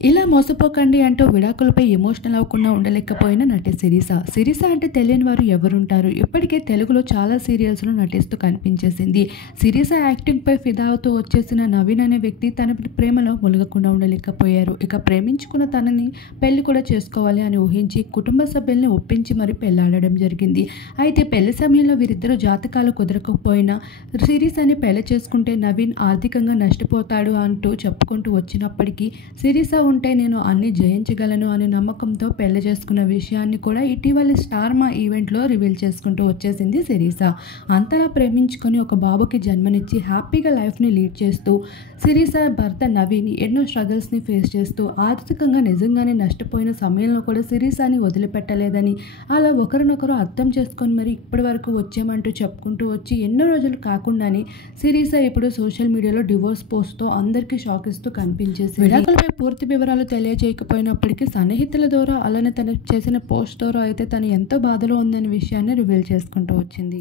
ఇలా మోసపోకండి అంటూ విడాకులపై ఎమోషనల్ అవ్వకుండా ఉండలేకపోయిన నటి శిరీష. శిరీష అంటే తెలియని వారు ఎవరుంటారు? ఇప్పటికే తెలుగులో చాలా సీరియల్స్‌లో నటిస్తూ కనిపించేసింది. శిరీష యాక్టింగ్‌పై ఫిదా అవుతూ వచ్చేసిన నవీన్ అనే వ్యక్తి తన ప్రేమలో ములగకుండా ఉండలేకపోయారు. ఇక ప్రేమించుకున్న తనని పెళ్లి కూడా చేసుకోవాలి అని ఊహించి కుటుంబ సభ్యుల్ని ఒప్పించి మరి పెళ్లాడడం జరిగింది. అయితే పెళ్లి సమయంలో వీరిద్దరూ జాతకాలు కుదరకపోయినా శిరీషని పెళ్లి చేసుకుంటే నవీన్ ఆర్థికంగా నష్టపోతాడు అంటూ చెప్పుకుంటూ వచ్చినప్పటికీ శిరీష ఉంటే నేను అన్ని జయించగలను అనే నమ్మకంతో పెళ్లి చేసుకున్న విషయాన్ని కూడా ఇటీవలి స్టార్ మా ఈవెంట్లో రివీల్ చేసుకుంటూ వచ్చేసింది శిరీష. అంతలా ప్రేమించుకొని ఒక బాబుకి జన్మనిచ్చి హ్యాపీగా లైఫ్ని లీడ్ చేస్తూ శిరీష భర్త నవీన్ ఎన్నో స్ట్రగుల్స్ని ఫేస్ చేస్తూ ఆర్థికంగా నిజంగానే నష్టపోయిన సమయంలో కూడా శిరీషని వదిలిపెట్టలేదని, అలా ఒకరినొకరు అర్థం చేసుకొని మరి ఇప్పటి వరకు వచ్చామంటూ చెప్పుకుంటూ వచ్చి ఎన్నో రోజులు కాకుండానే శిరీష ఇప్పుడు సోషల్ మీడియాలో డివోర్స్ పోస్ట్తో అందరికీ షాక్ ఇస్తూ కనిపించేసింది. విడాకులపై పూర్తి వివరాలు తెలియజేయకపోయినప్పటికీ సన్నిహితుల ద్వారా అలానే తను చేసిన పోస్ట్ ద్వారా అయితే తను ఎంతో బాధలో ఉందనే విషయాన్ని రివీల్ చేసుకుంటూ వచ్చింది.